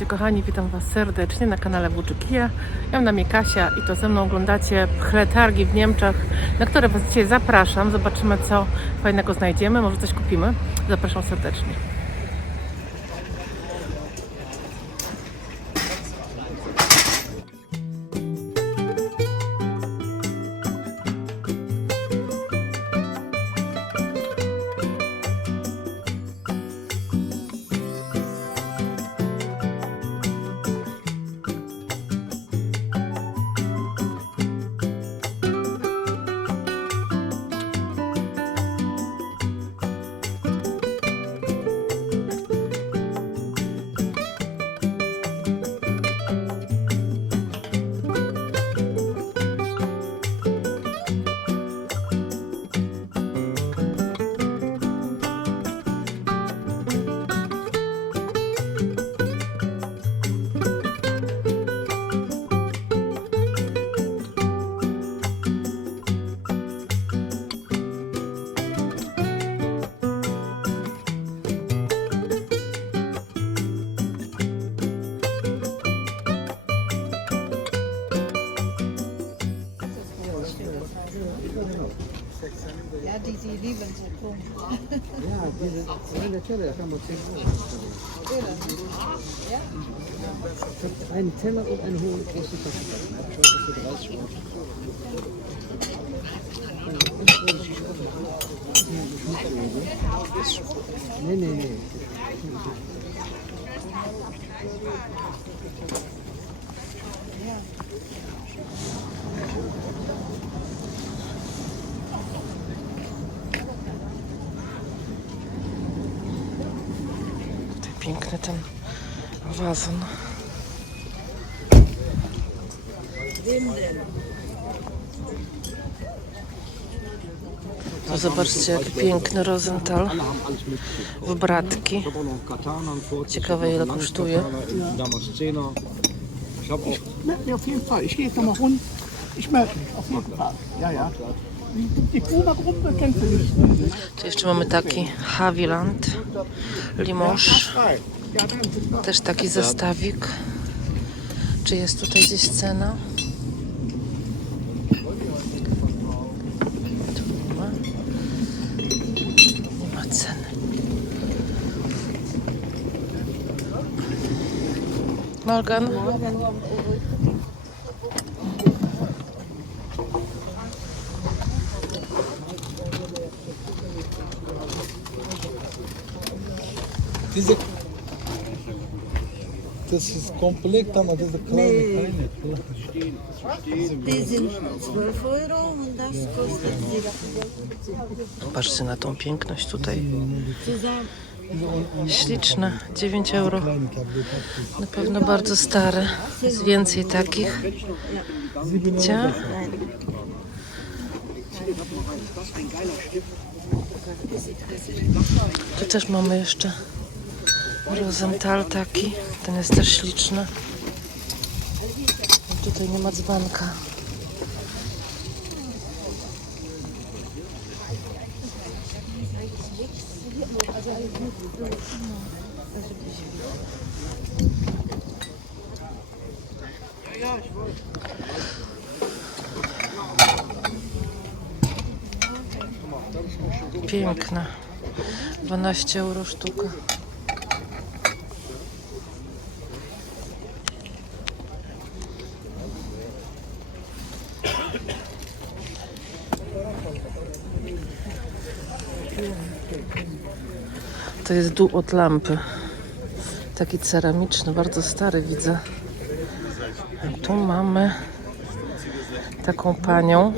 Witajcie kochani, witam Was serdecznie na kanale Włóczykija. Ja mam na imię Kasia i to ze mną oglądacie pchle targi w Niemczech, na które Was dzisiaj zapraszam. Zobaczymy, co fajnego znajdziemy, może coś kupimy. Zapraszam serdecznie. Ja, die lieben so komisch. Ja, diese sind natürlich, da kann man 10 Euro. Ja? Ich habe einen Teller und eine hohe große Tasse. Ich weiß, dass du 30 Euro. Nee. Piękny ten wazon. To zobaczcie, jaki piękny Rosenthal w bratki. Ciekawe, ile kosztuje. Auf jeden Fall. Ich gehe jetzt nochmal rund. Ich melde mich, auf jeden Fall. Ja. Die Puma-Gruppe kennst du nicht. Tu jeszcze mamy taki Haviland, Limoges. Też taki zestawik. Czy jest tutaj gdzieś cena? Tu nie ma. Nie ma ceny. Morgan. Das ist komplett, aber diese kleine. Die sind 12 Euro und das kostet 7. Patrzcie na tą piękność tutaj. Zusammen. Śliczne, 9 euro. Na pewno bardzo stare. Jest więcej takich. Gdzie? Tu też mamy jeszcze Rosenthal taki. Ten jest też śliczny. Tutaj nie ma dzbanka. Piękna. 12 euro sztuka. To jest dół od lampy. Taki ceramiczny, bardzo stary widzę. A tu mamy taką panią.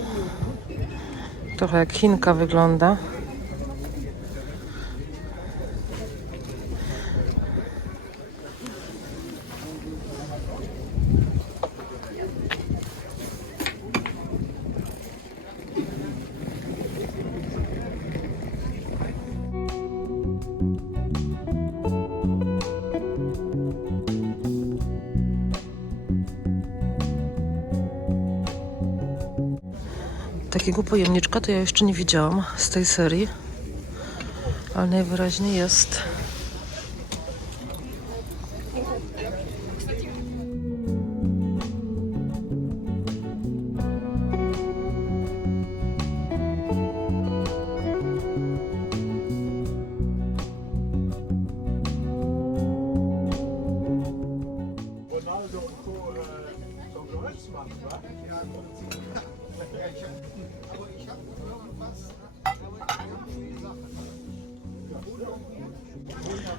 Trochę jak Chinka wygląda. Takiego pojemniczka to ja jeszcze nie widziałam z tej serii, ale najwyraźniej jest.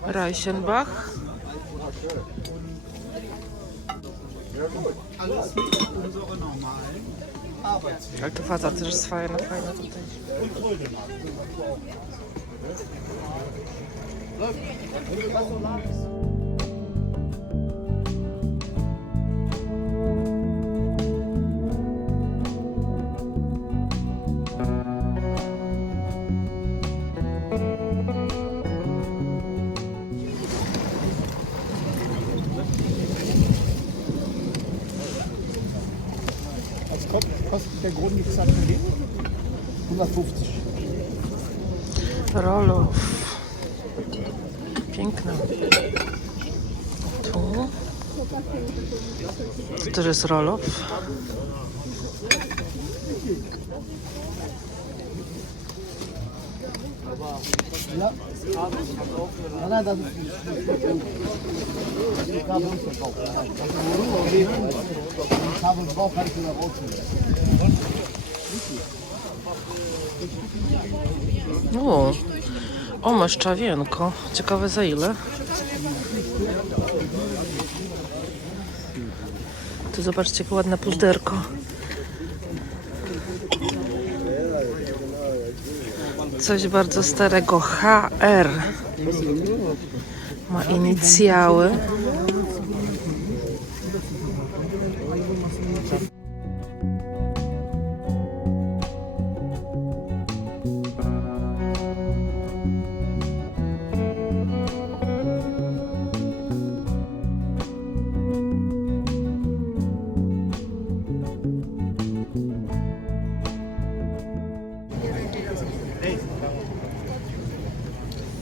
Reichenbach. Ale to faza też jest fajna tutaj. Was kostet der Grundgesamt von dem? 150. Rolow. Piękne. Tu. To też jest Rolow. Ja. Nein, das ist nicht. Ich habe uns verkauft. Ich habe uns drauf, kann ich wieder rausziehen. O, Meszczawienko. Ciekawe za ile. Tu zobaczcie, jakie ładne puzderko. Coś bardzo starego. HR. Ma inicjały.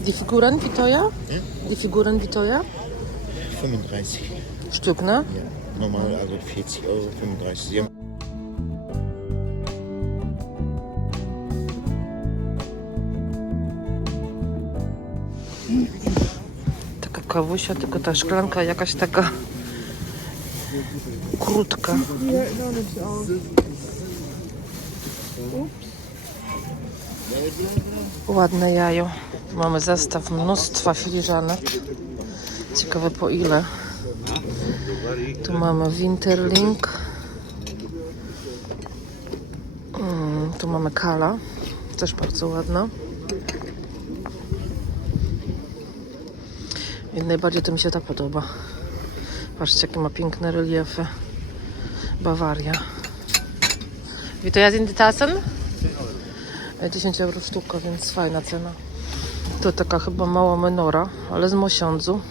Die Figuren, wie teuer? Die Figuren, wie teuer? 35. Stück, ne? Ja. Normal also 40 Euro, 35. Sie haben Taka kawusia, tylko ta szklanka jakaś taka krótka. Ładne jajo. Mamy zestaw mnóstwa filiżanek. Ciekawe po ile. Tu mamy Winterling. Tu mamy Kala. Też bardzo ładna. I najbardziej to mi się ta podoba. Patrzcie, jakie ma piękne reliefy. Bawaria. Wie teuer sind die Tassen? 10 euro sztuka, więc fajna cena. To taka chyba mała menora, ale z mosiądzu.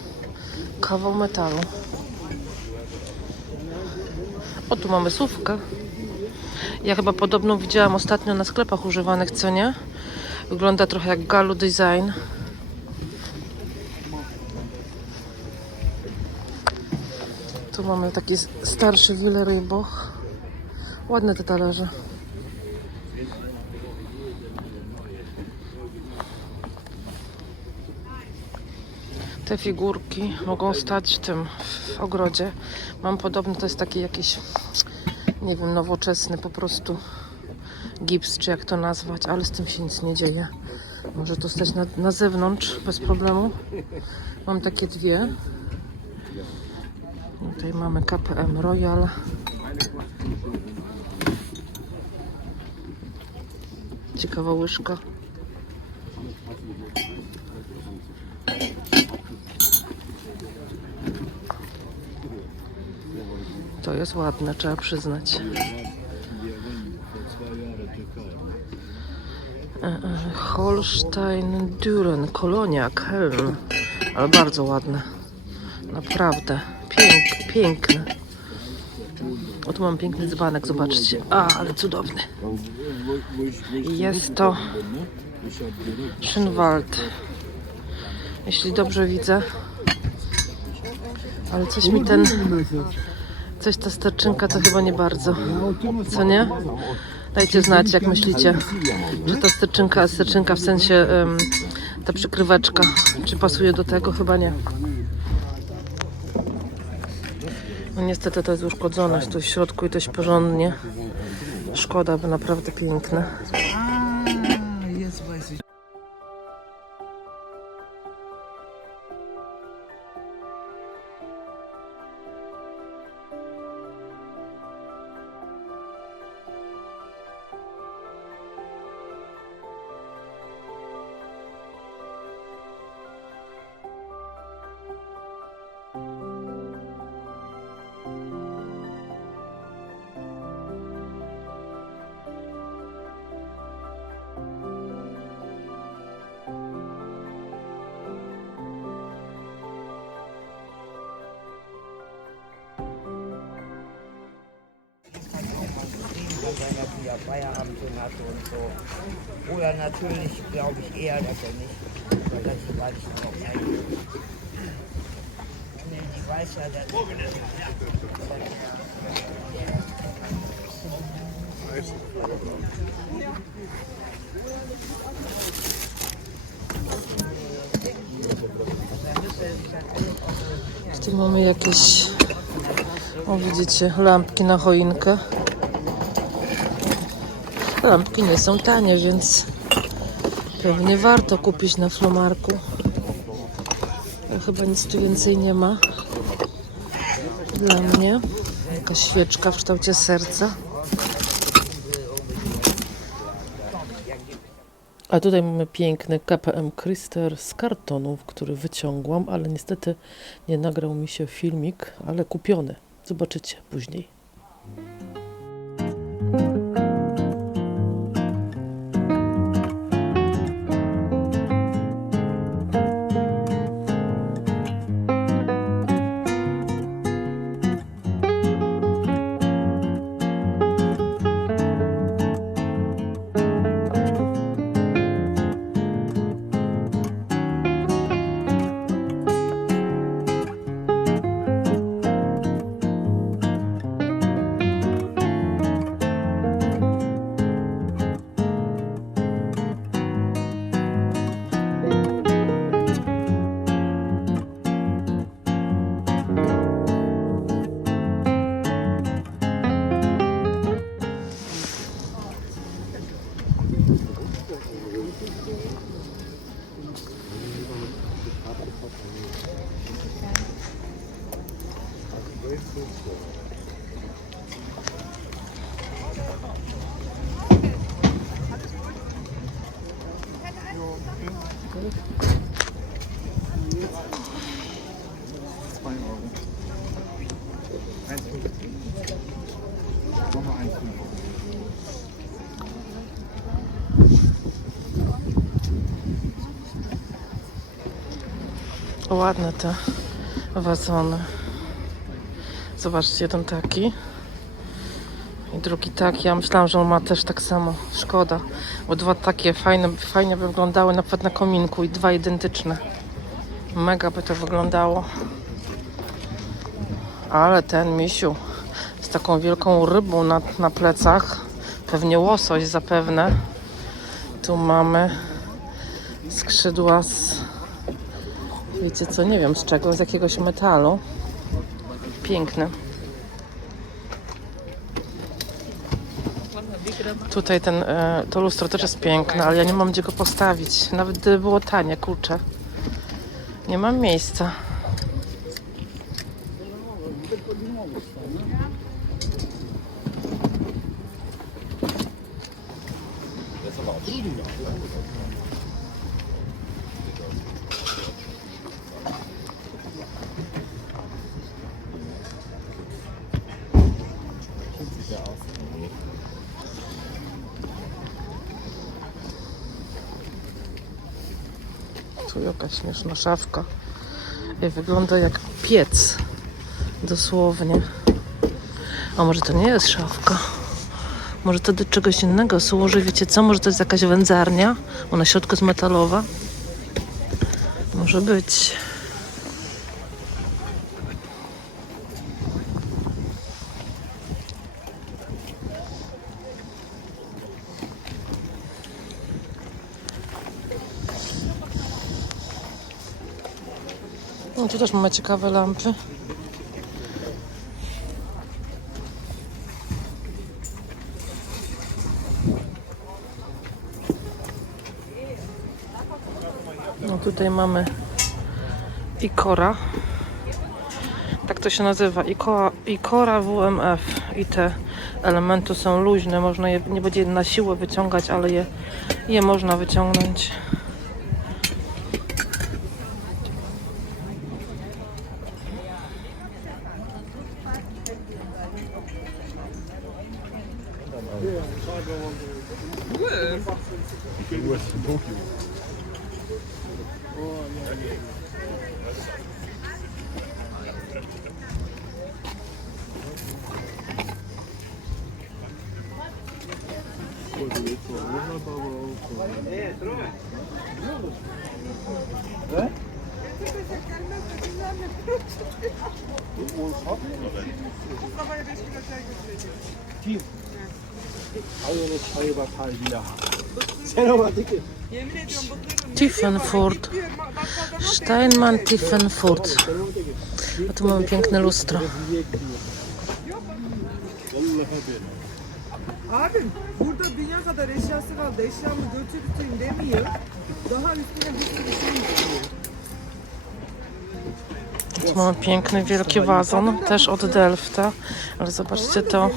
Kawał metalu. O, tu mamy słówkę. Ja chyba podobną widziałam ostatnio na sklepach używanych, co nie? Wygląda trochę jak Galu Design. Tu mamy taki starszy Willeryboch. Ładne te talerze. Te figurki mogą stać w tym w ogrodzie. Mam podobny, to jest taki jakiś, nie wiem, nowoczesny po prostu gips, czy jak to nazwać, ale z tym się nic nie dzieje. Może to stać na zewnątrz bez problemu. Mam takie dwie. Tutaj mamy KPM Royal. Ciekawa łyżka. To jest ładne, trzeba przyznać. Holstein Düren, Kolonia, Köln. Ale bardzo ładne. Naprawdę. Piękny. O, tu mam piękny dzbanek, zobaczcie. Ale cudowny. Jest to Schönwald. Jeśli dobrze widzę. Ale coś mi coś ta sterczynka to chyba nie bardzo. Co nie? Dajcie znać, jak myślicie. Czy ta sterczynka w sensie ta przykryweczka, czy pasuje do tego? Chyba nie. No niestety to jest uszkodzone tu w środku i dość porządnie. Szkoda, bo naprawdę piękne. Jetzt weiß ich. seiner früher Feierabend schon hatte und so. Oder natürlich glaube ich eher, dass er nicht, weil das weiß ich auch nicht. Nee, die weiß ja, dass Tu mamy jakieś, o widzicie, lampki na choinkę. Lampki nie są tanie, więc pewnie warto kupić na Flomarku. Chyba nic tu więcej nie ma dla mnie. Jakaś świeczka w kształcie serca. A tutaj mamy piękny KPM Kryster z kartonów, który wyciągłam, ale niestety nie nagrał mi się filmik, ale kupiony. Zobaczycie później. Ładne te wazony. Zobaczcie, jeden taki i drugi taki. Ja myślałam, że on ma też tak samo. Szkoda, bo dwa takie fajnie by wyglądały nawet na kominku i dwa identyczne. Mega by to wyglądało. Ale ten misiu z taką wielką rybą na plecach. Pewnie łosoś zapewne. Tu mamy skrzydła z... Wiecie co, nie wiem z czego, z jakiegoś metalu. Piękny. Tutaj to lustro też jest piękne, ale ja nie mam gdzie go postawić. Nawet gdyby było tanie, kurczę. Nie mam miejsca. Tu jakaś śmieszna szafka. I wygląda jak piec. Dosłownie. A może to nie jest szafka? Może to do czegoś innego służy? Wiecie co? Może to jest jakaś wędzarnia? Ona w środku jest metalowa? Może być. No tu też mamy ciekawe lampy. Tutaj mamy Ikora. Tak to się nazywa. Ikora WMF. I te elementy są luźne. Można je, nie będzie na siłę wyciągać, ale je można wyciągnąć. Tiefenfurt. Steinmann Tiefenfurt. A tu mamy piękne lustro. Abi burada dünya kadar eşyası kaldı. Eşyamı götürteyim demiyor. Daha üstüne bir sürü şey istiyor. Tu mamy piękny, wielki wazon, też od Delfta. Ale zobaczcie to.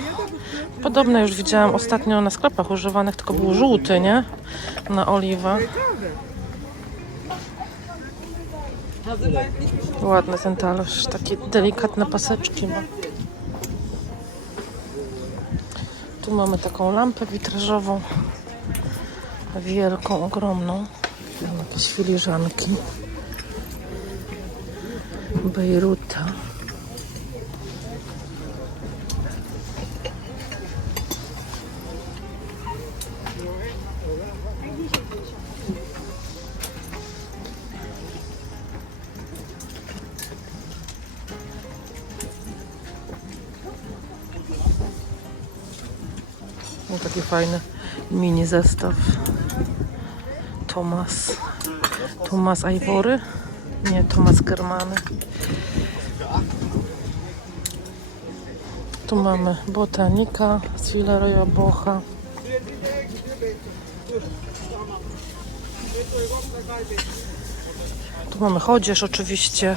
Podobne już widziałam ostatnio na sklepach używanych, tylko był żółty, nie? Na oliwę. Ładny ten talerz, takie delikatne paseczki ma. Tu mamy taką lampę witrażową, wielką, ogromną. Mamy jakieś filiżanki. Bejruta. No, taki fajny mini zestaw. Thomas Ivory. Nie, Thomas Germany. Tu mamy botanika z Villeroya Bocha. Tu mamy chodzież oczywiście.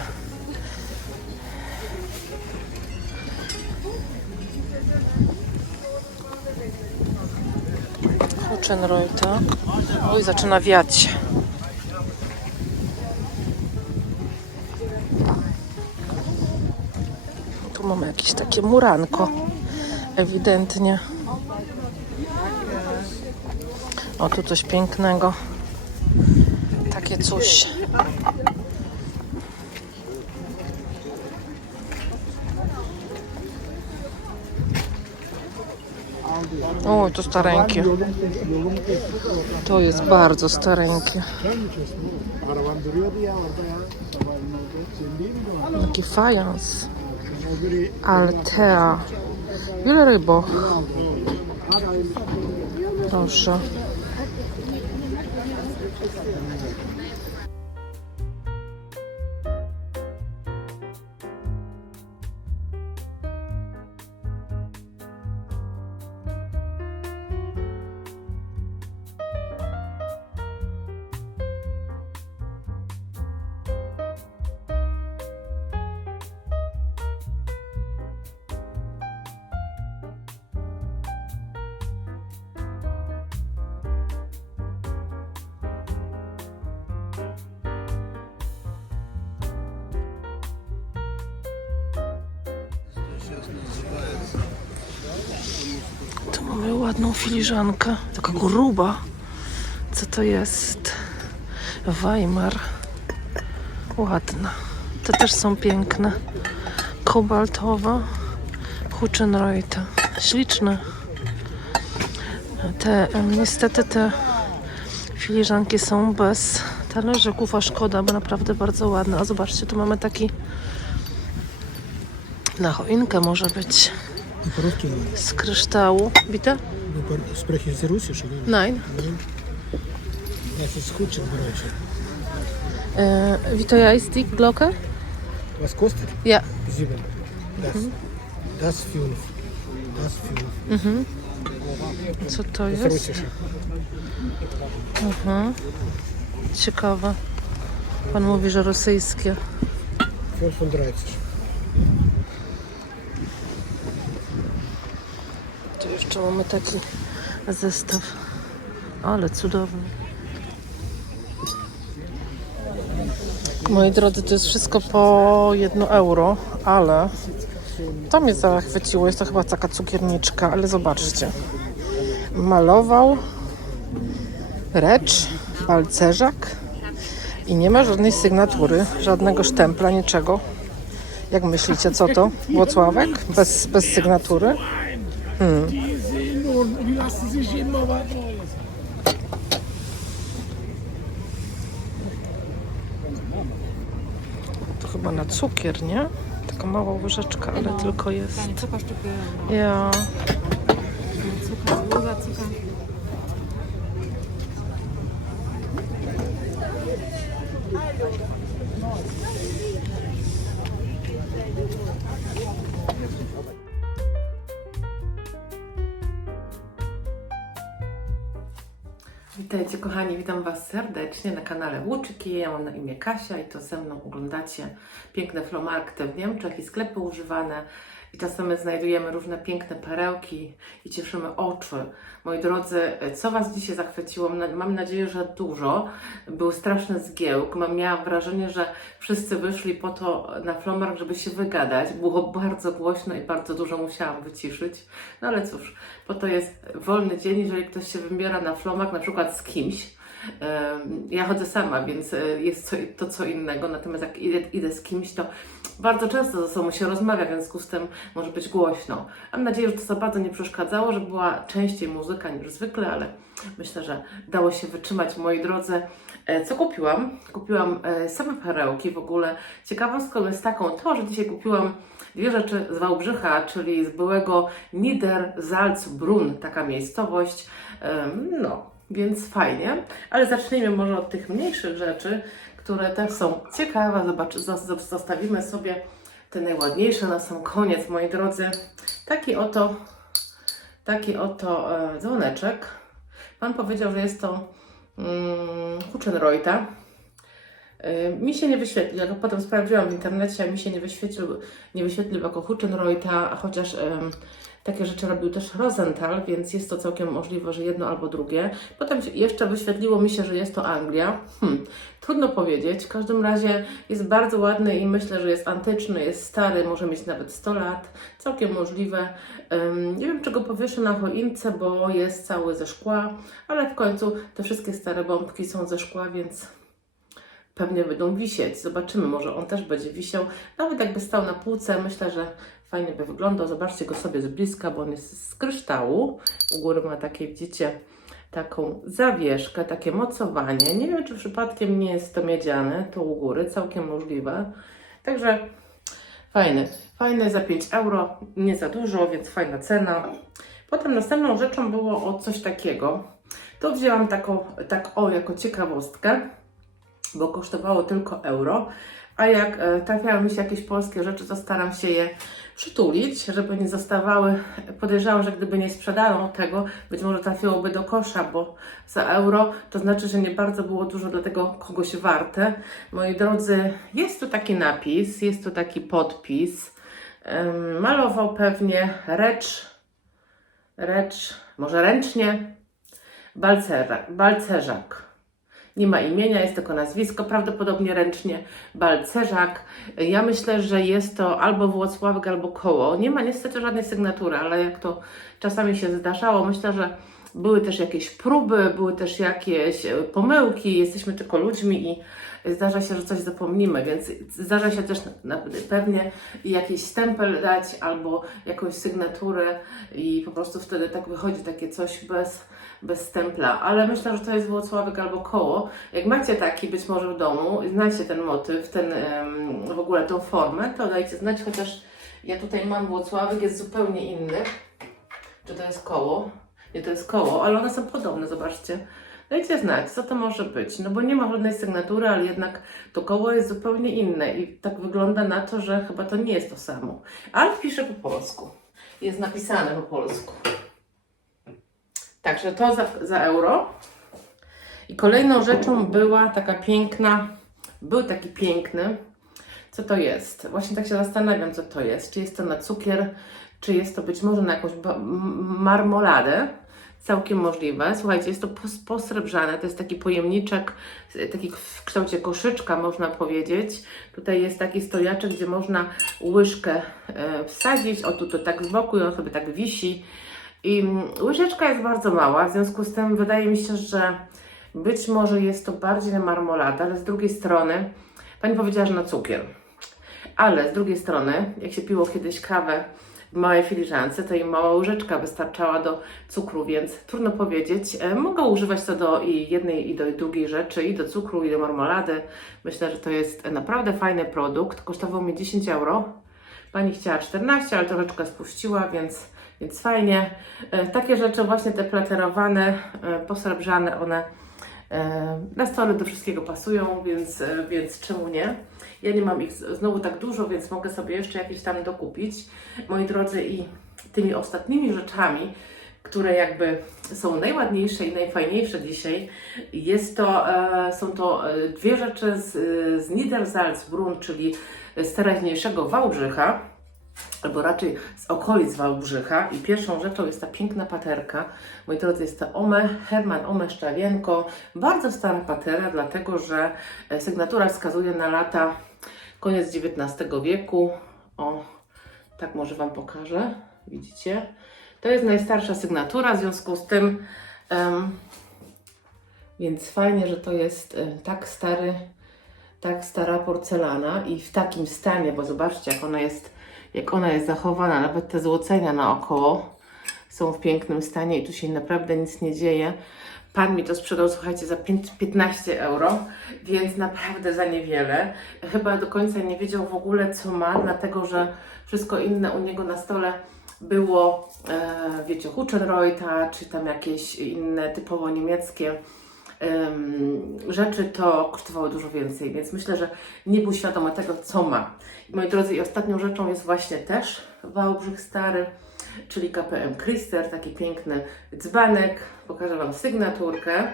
Huchenreuter. Oj, zaczyna wiać. Tu mamy jakieś takie muranko. Ewidentnie. O, tu coś pięknego. Takie coś. O, to stareńkie. To jest bardzo stareńkie. Taki fajans. Altea. Villeroy Boch. Proszę. Tu mamy ładną filiżankę, taka gruba. Co to jest? Weimar. Ładna. Te też są piękne. Kobaltowa. Huchenreuter. Śliczne. Niestety te filiżanki są bez talerzyków, a szkoda, bo naprawdę bardzo ładne. A zobaczcie, tu mamy taki na choinkę może być. Z kryształu. Bitte? Sprechen Sie Russisch, oder? Nein. Das ist Huchenreuter. Wie teuer ist die Glocke? Was kostet? Ja. 7. Das 5. Das 5. Co to Das jest? russische. Ciekawe. Pan mówi, że rosyjskie. 35. Tu jeszcze mamy taki zestaw. Ale cudowny. Moi drodzy, to jest wszystko po 1 euro, ale to mnie zachwyciło. Jest to chyba taka cukierniczka, ale zobaczcie. Malował Recz, Balcerzak i nie ma żadnej sygnatury, żadnego sztempla, niczego. Jak myślicie, co to? Włocławek? Bez sygnatury? To chyba na cukier, nie? Taka mała łyżeczka, ale tylko jest. Ja. Witajcie kochani, witam Was serdecznie na kanale Łuczyki. Ja mam na imię Kasia i to ze mną oglądacie piękne flomarkty w Niemczech i sklepy używane. I czasami znajdujemy różne piękne perełki i cieszymy oczy. Moi drodzy, co Was dzisiaj zachwyciło? Mam nadzieję, że dużo. Był straszny zgiełk. Miałam wrażenie, że wszyscy wyszli po to na flomark, żeby się wygadać. Było bardzo głośno i bardzo dużo musiałam wyciszyć. No ale cóż, po to jest wolny dzień, jeżeli ktoś się wybiera na flomark, na przykład z kimś. Ja chodzę sama, więc jest to co innego, natomiast jak idę z kimś, to bardzo często ze sobą się rozmawia, w związku z tym może być głośno. Mam nadzieję, że to za bardzo nie przeszkadzało, że była częściej muzyka niż zwykle, ale myślę, że dało się wytrzymać. Moi drodzy, co kupiłam? Kupiłam same perełki w ogóle. Ciekawostką jest taką to, że dzisiaj kupiłam dwie rzeczy z Wałbrzycha, czyli z byłego Niedersalzbrunn, taka miejscowość. Więc fajnie, ale zacznijmy może od tych mniejszych rzeczy, które też są ciekawe. Zostawimy sobie te najładniejsze na sam koniec, moi drodzy. Taki oto dzwoneczek. Pan powiedział, że jest to Hutchenreuter. Mi się nie wyświetlił, jak go potem sprawdziłam w internecie, a mi się nie wyświetlił jako Hutchenreuter, chociaż takie rzeczy robił też Rosenthal, więc jest to całkiem możliwe, że jedno albo drugie. Potem jeszcze wyświetliło mi się, że jest to Anglia. Trudno powiedzieć. W każdym razie jest bardzo ładny i myślę, że jest antyczny, jest stary, może mieć nawet 100 lat. Całkiem możliwe. Nie wiem, czy go powieszę na choince, bo jest cały ze szkła, ale w końcu te wszystkie stare bombki są ze szkła, więc pewnie będą wisieć. Zobaczymy, może on też będzie wisiał. Nawet jakby stał na półce, myślę, że fajnie by wyglądał. Zobaczcie go sobie z bliska, bo on jest z kryształu. U góry ma takie, widzicie, taką zawieszkę, takie mocowanie. Nie wiem, czy przypadkiem nie jest to miedziane, to u góry, całkiem możliwe. Także fajny za 5 euro, nie za dużo, więc fajna cena. Potem następną rzeczą było coś takiego. To wzięłam jako ciekawostkę, bo kosztowało tylko euro. A jak trafiają mi się jakieś polskie rzeczy, to staram się je przytulić, żeby nie zostawały. Podejrzewam, że gdyby nie sprzedano tego, być może trafiłoby do kosza, bo za euro to znaczy, że nie bardzo było dużo dla tego kogoś warte. Moi drodzy, jest tu taki napis, jest tu taki podpis. Malował pewnie Recz, może ręcznie, Balcerzak. Nie ma imienia, jest tylko nazwisko, prawdopodobnie ręcznie Balcerzak. Ja myślę, że jest to albo Włocławek, albo Koło. Nie ma niestety żadnej sygnatury, ale jak to czasami się zdarzało, myślę, że były też jakieś próby, były też jakieś pomyłki, jesteśmy tylko ludźmi i zdarza się, że coś zapomnimy, więc zdarza się też pewnie jakiś stempel dać albo jakąś sygnaturę i po prostu wtedy tak wychodzi takie coś bez stempla, ale myślę, że to jest Włocławek albo Koło. Jak macie taki być może w domu, znacie ten motyw, w ogóle tą formę, to dajcie znać, chociaż ja tutaj mam Włocławek, jest zupełnie inny. Czy to jest Koło? Nie, to jest Koło, ale one są podobne, zobaczcie. Dajcie znać, co to może być, no bo nie ma żadnej sygnatury, ale jednak to Koło jest zupełnie inne i tak wygląda na to, że chyba to nie jest to samo. Ale pisze po polsku. Jest napisane po polsku. Także to za euro. I kolejną rzeczą była taka piękna Był taki piękny. Co to jest? Właśnie tak się zastanawiam, co to jest. Czy jest to na cukier, czy jest to być może na jakąś marmoladę. Całkiem możliwe. Słuchajcie, jest to posrebrzane. To jest taki pojemniczek, taki w kształcie koszyczka, można powiedzieć. Tutaj jest taki stojaczek, gdzie można łyżkę wsadzić. O, tu to tak z boku i on sobie tak wisi. I łyżeczka jest bardzo mała, w związku z tym wydaje mi się, że być może jest to bardziej na marmoladę, ale z drugiej strony pani powiedziała, że na cukier. Ale z drugiej strony, jak się piło kiedyś kawę w małej filiżance, to i mała łyżeczka wystarczała do cukru, więc trudno powiedzieć. Mogę używać to do i jednej i do drugiej rzeczy, i do cukru, i do marmolady. Myślę, że to jest naprawdę fajny produkt. Kosztował mi 10 euro. Pani chciała 14, ale troszeczkę spuściła, więc fajnie. Takie rzeczy właśnie te platerowane, posrebrzane, one na stole do wszystkiego pasują, więc czemu nie? Ja nie mam ich znowu tak dużo, więc mogę sobie jeszcze jakieś tam dokupić. Moi drodzy, i tymi ostatnimi rzeczami, które jakby są najładniejsze i najfajniejsze dzisiaj, są to dwie rzeczy z Niedersalzbrunn, czyli z teraźniejszego Wałbrzycha, albo raczej z okolic Wałbrzycha. I pierwszą rzeczą jest ta piękna paterka. Moi drodzy, jest to Hermann Ome Szczawienko. Bardzo stara patera, dlatego że sygnatura wskazuje na lata koniec XIX wieku. O, tak może Wam pokażę. Widzicie? To jest najstarsza sygnatura, w związku z tym więc fajnie, że to jest tak stara porcelana i w takim stanie, bo zobaczcie, jak ona jest zachowana, nawet te złocenia naokoło są w pięknym stanie i tu się naprawdę nic nie dzieje. Pan mi to sprzedał, słuchajcie, za 15 euro, więc naprawdę za niewiele. Chyba do końca nie wiedział w ogóle, co ma, dlatego że wszystko inne u niego na stole było, wiecie, Huchenreuta, czy tam jakieś inne typowo niemieckie rzeczy, to kosztowało dużo więcej, więc myślę, że nie był świadomy tego, co ma. I moi drodzy, i ostatnią rzeczą jest właśnie też Wałbrzych stary, czyli KPM Christer, taki piękny dzbanek. Pokażę Wam sygnaturkę.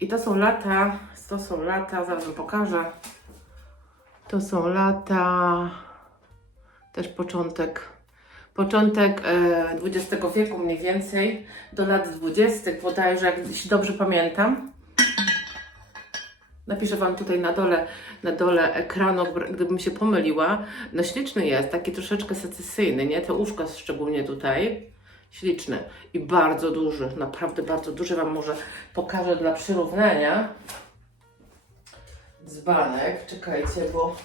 I to są lata, zaraz Wam pokażę. To są lata, też początek XX wieku mniej więcej, do lat 20. bodajże, jak dobrze pamiętam. Napiszę Wam tutaj na dole ekranu, gdybym się pomyliła. No śliczny jest, taki troszeczkę secesyjny, nie? Te uszka szczególnie tutaj. Śliczny i bardzo duży, naprawdę bardzo duży. Wam może pokażę dla przyrównania. Dzbanek, czekajcie, bo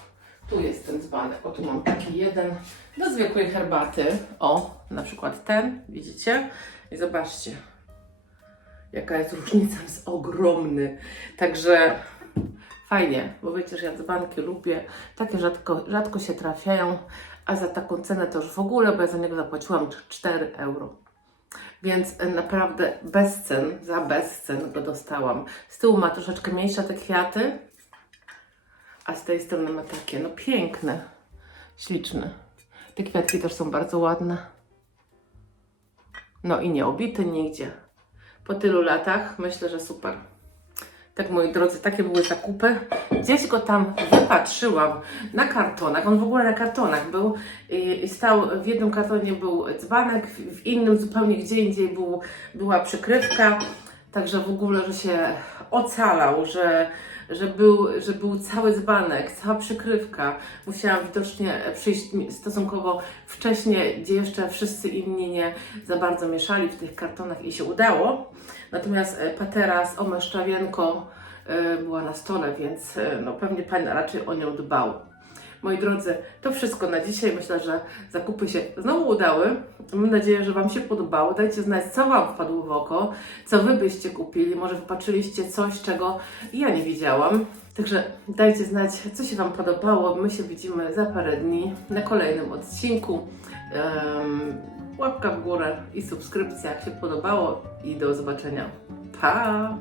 tu jest ten dzbanek. O, tu mam taki jeden do zwykłej herbaty. O, na przykład ten, widzicie? I zobaczcie, jaka jest różnica, jest ogromny. Także fajnie, bo wiecie, że ja dzbanki lubię. Takie rzadko się trafiają, a za taką cenę to już w ogóle, bo ja za niego zapłaciłam 4 euro. Więc naprawdę za bezcen go dostałam. Z tyłu ma troszeczkę mniejsze te kwiaty, a z tej strony ma takie, no piękne, śliczne. Te kwiatki też są bardzo ładne. No i nie obity nigdzie. Po tylu latach myślę, że super. Tak, moi drodzy, takie były zakupy. Gdzieś go tam wypatrzyłam na kartonach. On w ogóle na kartonach był. I stał, w jednym kartonie był dzbanek, w innym zupełnie gdzie indziej była przykrywka. Także w ogóle, że się ocalał, że był cały dzbanek, cała przykrywka. Musiałam widocznie przyjść stosunkowo wcześnie, gdzie jeszcze wszyscy inni nie za bardzo mieszali w tych kartonach i się udało. Natomiast patera z Ome Szczawienko była na stole, więc no, pewnie Pan raczej o nią dbał. Moi drodzy, to wszystko na dzisiaj. Myślę, że zakupy się znowu udały. Mam nadzieję, że Wam się podobało. Dajcie znać, co Wam wpadło w oko, co Wy byście kupili. Może wypatrzyliście coś, czego ja nie widziałam. Także dajcie znać, co się Wam podobało. My się widzimy za parę dni na kolejnym odcinku. Łapka w górę i subskrypcja, jak się podobało. I do zobaczenia. Pa!